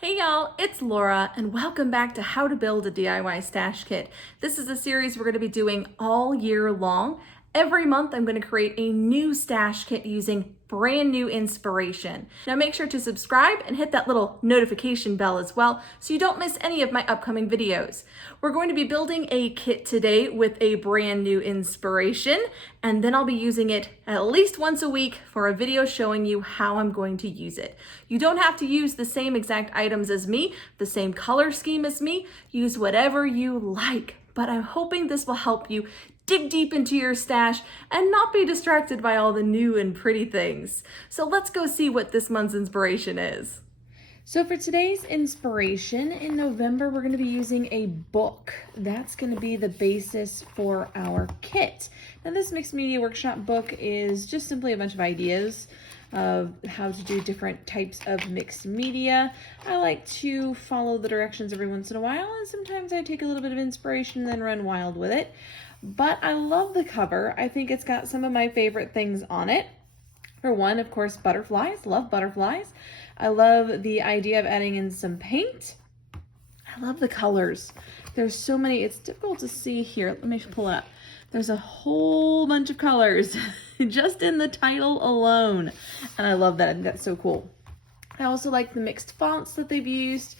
Hey y'all, it's Laura and welcome back to How to Build a DIY Stash Kit. This is a series we're going to be doing all year long. Every month I'm going to create a new stash kit using brand new inspiration. Now make sure to subscribe and hit that little notification bell as well so you don't miss any of my upcoming videos. We're going to be building a kit today with a brand new inspiration, and then I'll be using it at least once a week for a video showing you how I'm going to use it. You don't have to use the same exact items as me, the same color scheme as me. Use whatever you like, but I'm hoping this will help you dig deep into your stash and not be distracted by all the new and pretty things. So let's go see what this month's inspiration is. So for today's inspiration, in November, we're going to be using a book. That's going to be the basis for our kit. Now this mixed media workshop book is just simply a bunch of ideas of how to do different types of mixed media. I like to follow the directions every once in a while, and sometimes I take a little bit of inspiration and then run wild with it. But I love the cover. I think it's got some of my favorite things on it. For one, of course, butterflies. Love butterflies. I love the idea of adding in some paint. I love the colors. There's so many. It's difficult to see here. Let me pull up. There's a whole bunch of colors just in the title alone. And I love that. I think that's so cool. I also like the mixed fonts that they've used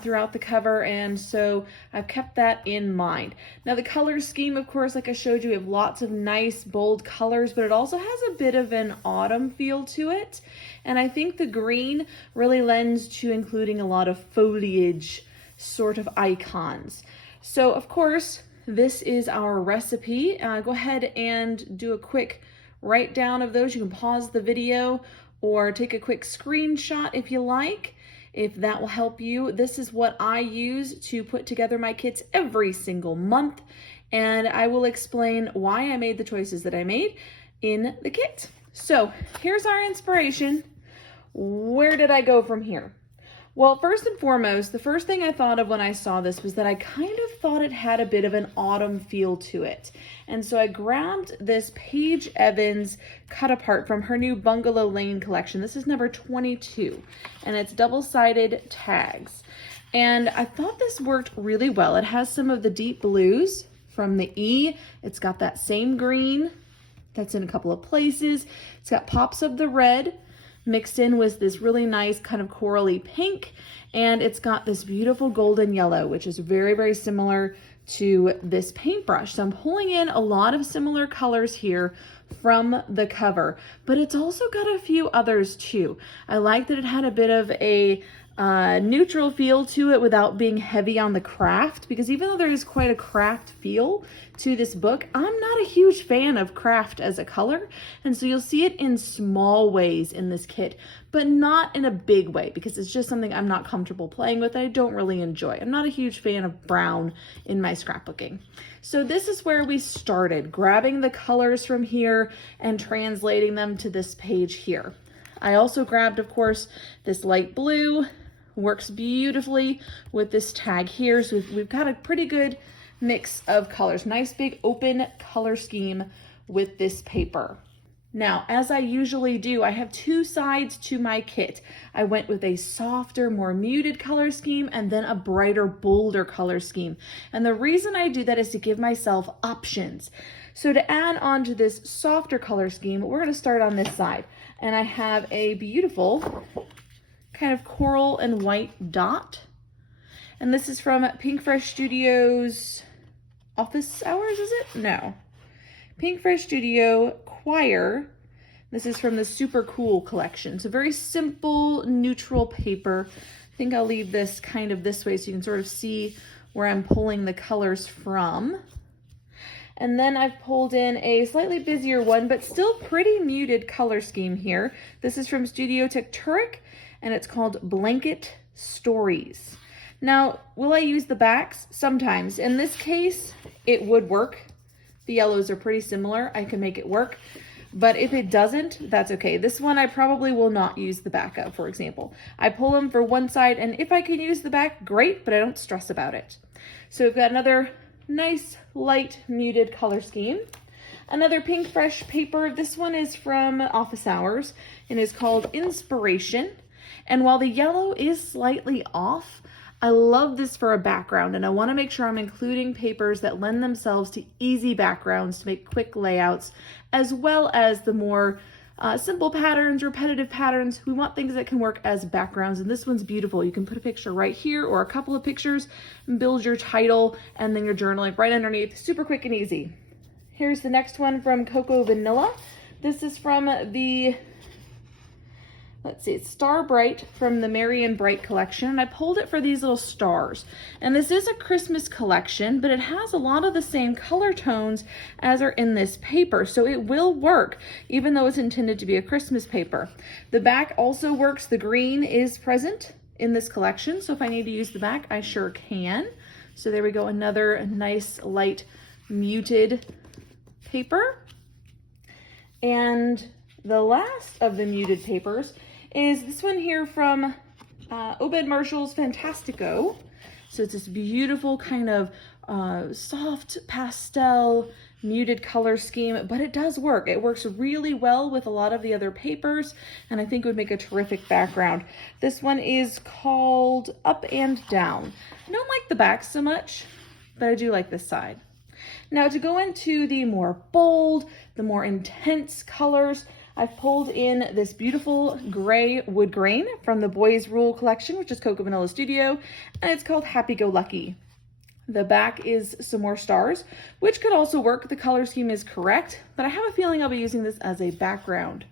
throughout the cover, and so I've kept that in mind. Now the color scheme, of course, like I showed you, we have lots of nice bold colors, but it also has a bit of an autumn feel to it. And I think the green really lends to including a lot of foliage sort of icons. So of course, this is our recipe. Go ahead and do a quick write down of those. You can pause the video or take a quick screenshot if you like, if that will help you. This is what I use to put together my kits every single month, and I will explain why I made the choices that I made in the kit. So here's our inspiration. Where did I go from here? Well, first and foremost, the first thing I thought of when I saw this was that I kind of thought it had a bit of an autumn feel to it. And so I grabbed this Paige Evans cut apart from her new Bungalow Lane collection. This is number 22, and it's double-sided tags. And I thought this worked really well. It has some of the deep blues from the E. It's got that same green that's in a couple of places. It's got pops of the red mixed in with this really nice kind of corally pink, and it's got this beautiful golden yellow, which is very, very similar to this paintbrush. So I'm pulling in a lot of similar colors here from the cover, but it's also got a few others too. I like that it had a bit of a neutral feel to it without being heavy on the craft, because even though there is quite a craft feel to this book, I'm not a huge fan of craft as a color, and so you'll see it in small ways in this kit, but not in a big way, because it's just something I'm not comfortable playing with. I don't really enjoy. I'm not a huge fan of brown in my scrapbooking. So this is where we started, grabbing the colors from here and translating them to this page here. I also grabbed, of course, this light blue. Works beautifully with this tag here. So we've got a pretty good mix of colors. Nice big open color scheme with this paper. Now, as I usually do, I have two sides to my kit. I went with a softer, more muted color scheme and then a brighter, bolder color scheme. And the reason I do that is to give myself options. So to add on to this softer color scheme, we're going to start on this side. And I have a beautiful kind of coral and white dot. And this is from Pink Fresh Studios Office Hours, is it? No. Pink Fresh Studio Choir. This is from the Super Cool collection. So very simple, neutral paper. I think I'll leave this kind of this way so you can sort of see where I'm pulling the colors from. And then I've pulled in a slightly busier one, but still pretty muted color scheme here. This is from Studio Tecturic, and it's called Blanket Stories. Now, will I use the backs? Sometimes. In this case, it would work. The yellows are pretty similar. I can make it work. But if it doesn't, that's okay. This one I probably will not use the back of, for example. I pull them for one side, and if I can use the back, great, but I don't stress about it. So we've got another nice light muted color scheme. Another Pink Fresh paper. This one is from Office Hours and is called Inspiration. And while the yellow is slightly off, I love this for a background, and I want to make sure I'm including papers that lend themselves to easy backgrounds to make quick layouts, as well as the more simple patterns, repetitive patterns. We want things that can work as backgrounds, and this one's beautiful. You can put a picture right here or a couple of pictures and build your title and then your journaling right underneath. Super quick and easy. Here's the next one from Cocoa Vanilla. This is from the, let's see, it's Star Bright from the Merry and Bright collection, and I pulled it for these little stars. And this is a Christmas collection, but it has a lot of the same color tones as are in this paper, so it will work, even though it's intended to be a Christmas paper. The back also works. The green is present in this collection, so if I need to use the back, I sure can. So there we go, another nice light muted paper. And the last of the muted papers is this one here from Obed Marshall's Fantastico. So it's this beautiful kind of soft pastel muted color scheme, but it does work. It works really well with a lot of the other papers, and I think it would make a terrific background. This one is called Up and Down. I don't like the back so much, but I do like this side. Now to go into the more bold, the more intense colors, I've pulled in this beautiful gray wood grain from the Boys Rule collection, which is Cocoa Vanilla Studio, and it's called Happy Go Lucky. The back is some more stars, which could also work. The color scheme is correct, but I have a feeling I'll be using this as a background.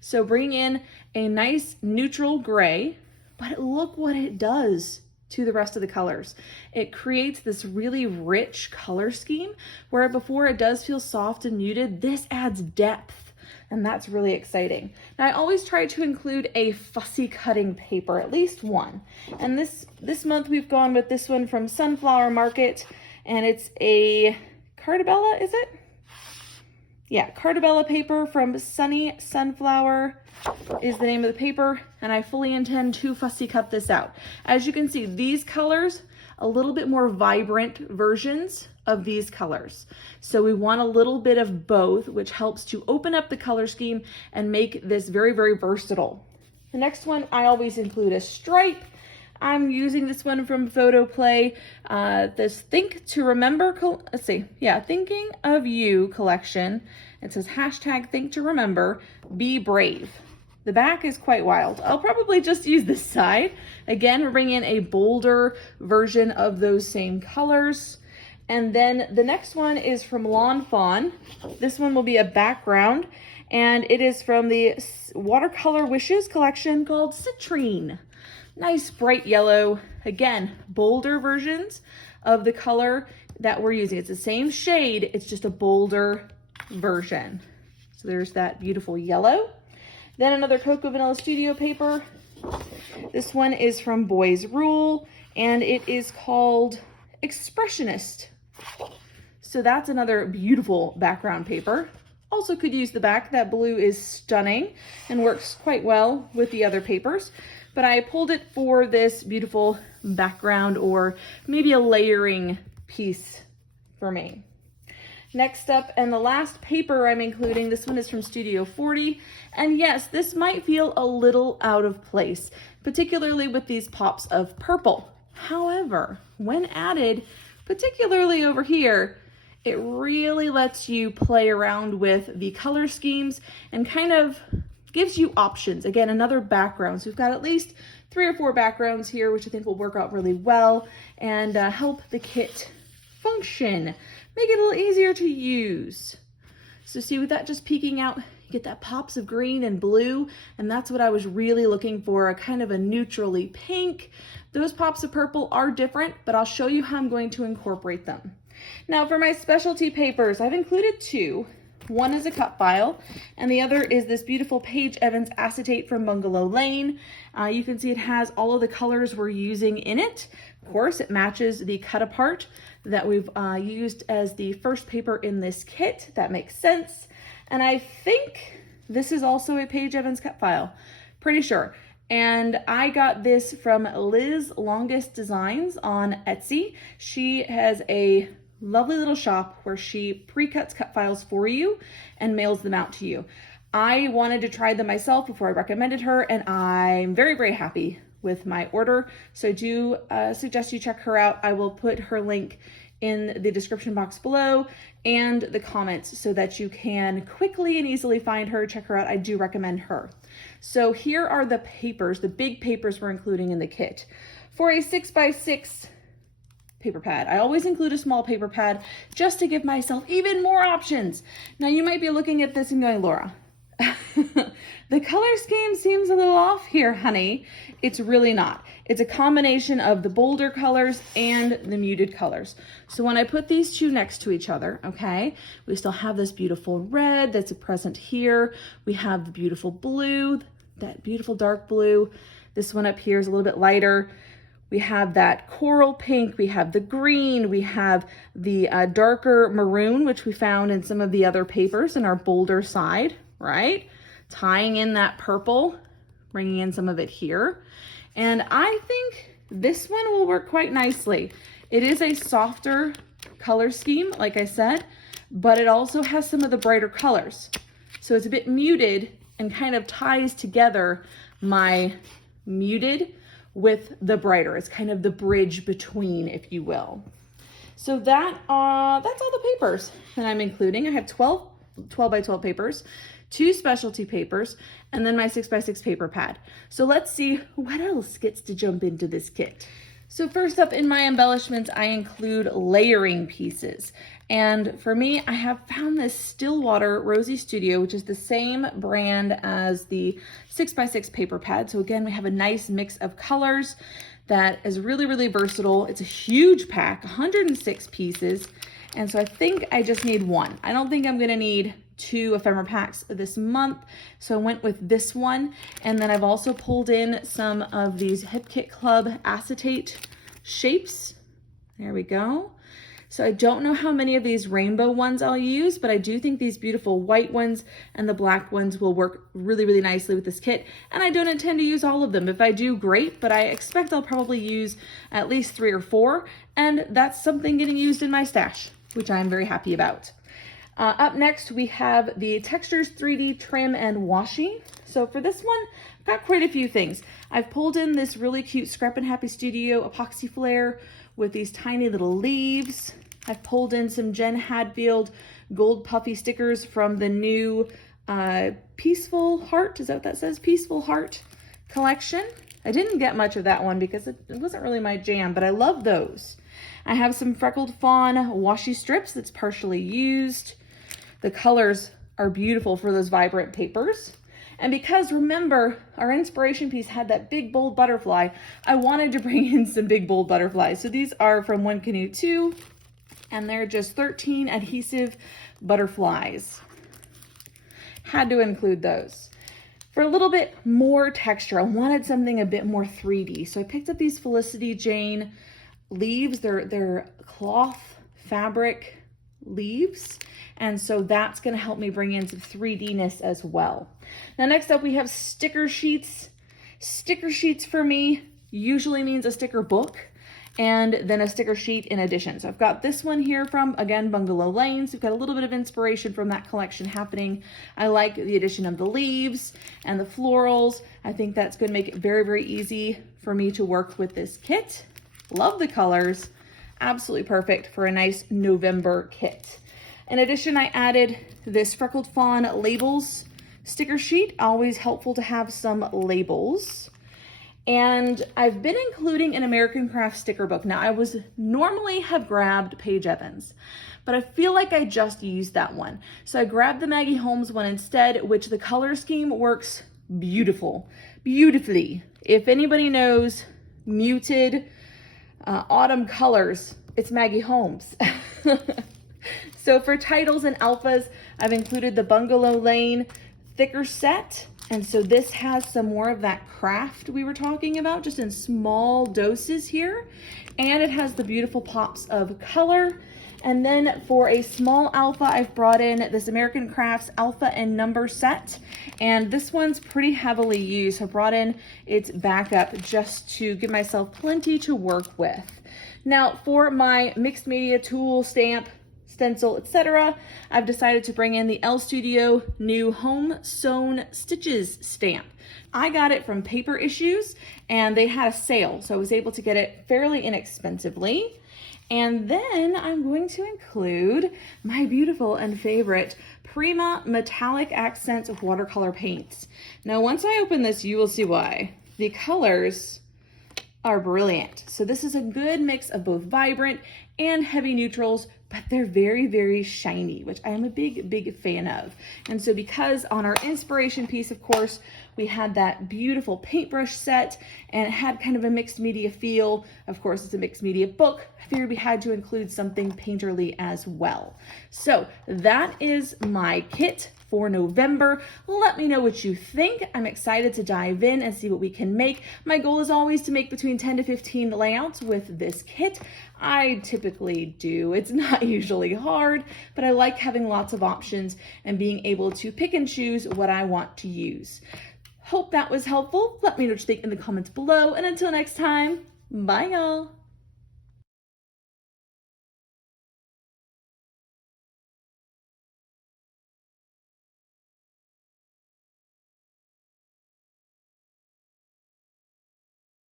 So bring in a nice neutral gray, but look what it does to the rest of the colors. It creates this really rich color scheme where before it does feel soft and muted, this adds depth, and that's really exciting. Now I always try to include a fussy cutting paper, at least one. And this month we've gone with this one from Sunflower Market, and it's a Cartabella, is it? Yeah, Cartabella paper from Sunny Sunflower is the name of the paper, and I fully intend to fussy cut this out. As you can see, these colors, a little bit more vibrant versions of these colors. So we want a little bit of both, which helps to open up the color scheme and make this very, very versatile. The next one, I always include a stripe. I'm using this one from Photo Play, this Think to Remember, Thinking of You collection. It says hashtag Think to Remember, Be Brave. The back is quite wild. I'll probably just use this side. Again, we're bringing in a bolder version of those same colors. And then the next one is from Lawn Fawn. This one will be a background, and it is from the Watercolor Wishes collection called Citrine. Nice bright yellow. Again, bolder versions of the color that we're using. It's the same shade, it's just a bolder version. So there's that beautiful yellow. Then another Cocoa Vanilla Studio paper. This one is from Boys Rule, and it is called Expressionist. So that's another beautiful background paper. Also could use the back. That blue is stunning and works quite well with the other papers, but I pulled it for this beautiful background or maybe a layering piece for me. Next up, and the last paper I'm including, this one is from Studio 40. And yes, this might feel a little out of place, particularly with these pops of purple. However, when added, particularly over here, it really lets you play around with the color schemes and kind of gives you options. Again, another background. So we've got at least 3 or 4 backgrounds here, which I think will work out really well and help the kit function. Make it a little easier to use. So see, with that just peeking out, you get that pops of green and blue, and that's what I was really looking for, a kind of a neutrally pink. Those pops of purple are different, but I'll show you how I'm going to incorporate them. Now for my specialty papers, I've included 2. One is a cut file, and the other is this beautiful Paige Evans acetate from Bungalow Lane. You can see it has all of the colors we're using in it. Of course, it matches the cut apart that we've used as the first paper in this kit. That makes sense. And I think this is also a Paige Evans cut file, pretty sure. And I got this from Liz Longest Designs on Etsy. She has a lovely little shop where she pre-cuts cut files for you and mails them out to you. I wanted to try them myself before I recommended her, and I'm very, very happy with my order. So I do suggest you check her out. I will put her link in the description box below and the comments so that you can quickly and easily find her, check her out. I do recommend her. So here are the papers, the big papers we're including in the kit. For a 6x6 paper pad, I always include a small paper pad just to give myself even more options. Now you might be looking at this and going, Laura, the color scheme seems a little off here, honey. It's really not. It's a combination of the bolder colors and the muted colors. So when I put these two next to each other, okay, we still have this beautiful red that's present here. We have the beautiful blue, that beautiful dark blue. This one up here is a little bit lighter. We have that coral pink, we have the green, we have the darker maroon, which we found in some of the other papers in our bolder side, right? Tying in that purple, bringing in some of it here. And I think this one will work quite nicely. It is a softer color scheme, like I said, but it also has some of the brighter colors. So it's a bit muted and kind of ties together my muted with the brighter. It's kind of the bridge between, if you will. So that's all the papers that I'm including. I have 12 by 12 papers, 2 specialty papers, and then my 6x6 paper pad. So let's see what else gets to jump into this kit. So first up in my embellishments, I include layering pieces. And for me, I have found this Stillwater Rosy Studio, which is the same brand as the 6x6 paper pad. So again, we have a nice mix of colors that is really, really versatile. It's a huge pack, 106 pieces. And so I think I just need one. I don't think I'm gonna need 2 ephemera packs this month. So I went with this one. And then I've also pulled in some of these Hip Kit Club acetate shapes. There we go. So I don't know how many of these rainbow ones I'll use, but I do think these beautiful white ones and the black ones will work really, really nicely with this kit. And I don't intend to use all of them. If I do, great, but I expect I'll probably use at least 3 or 4. And that's something getting used in my stash, which I'm very happy about. Up next, we have the Textures 3D Trim and Washi. So for this one, I've got quite a few things. I've pulled in this really cute Scrap and Happy Studio epoxy flare with these tiny little leaves. I've pulled in some Jen Hadfield gold puffy stickers from the new Peaceful Heart, is that what that says? Peaceful Heart collection. I didn't get much of that one because it wasn't really my jam, but I love those. I have some Freckled Fawn washi strips that's partially used. The colors are beautiful for those vibrant papers. And because, remember, our inspiration piece had that big bold butterfly, I wanted to bring in some big bold butterflies. So these are from One Canoe 2, and they're just 13 adhesive butterflies. Had to include those. For a little bit more texture, I wanted something a bit more 3D. So I picked up these Felicity Jane leaves. They're cloth fabric leaves. And so that's going to help me bring in some 3D-ness as well. Now, next up, we have sticker sheets. Sticker sheets for me usually means a sticker book and then a sticker sheet in addition. So I've got this one here from, again, Bungalow Lane. So we've got a little bit of inspiration from that collection happening. I like the addition of the leaves and the florals. I think that's going to make it very, very easy for me to work with this kit. Love the colors. Absolutely perfect for a nice November kit. In addition, I added this Freckled Fawn labels sticker sheet. Always helpful to have some labels. And I've been including an American Craft sticker book. Now, I was normally have grabbed Paige Evans, but I feel like I just used that one. So I grabbed the Maggie Holmes one instead, which the color scheme works beautifully. If anybody knows muted autumn colors, it's Maggie Holmes. So for titles and alphas, I've included the Bungalow Lane thicker set. And so this has some more of that craft we were talking about, just in small doses here. And it has the beautiful pops of color. And then for a small alpha, I've brought in this American Crafts Alpha and Number set. And this one's pretty heavily used. So I brought in its backup just to give myself plenty to work with. Now for my mixed media tool stamp stencil, etc., I've decided to bring in the L Studio new Home Sewn Stitches stamp. I got it from Paper Issues and they had a sale, so I was able to get it fairly inexpensively. And then I'm going to include my beautiful and favorite Prima Metallic Accents watercolor paints. Now, once I open this, you will see why. The colors are brilliant. So this is a good mix of both vibrant and heavy neutrals, but they're very, very shiny, which I am a big, big fan of. And so because on our inspiration piece, of course, we had that beautiful paintbrush set and it had kind of a mixed media feel. Of course, it's a mixed media book. I figured we had to include something painterly as well. So that is my kit for November. Let me know what you think. I'm excited to dive in and see what we can make. My goal is always to make between 10 to 15 layouts with this kit. I typically do. It's not usually hard, but I like having lots of options and being able to pick and choose what I want to use. Hope that was helpful. Let me know what you think in the comments below. And until next time, bye y'all.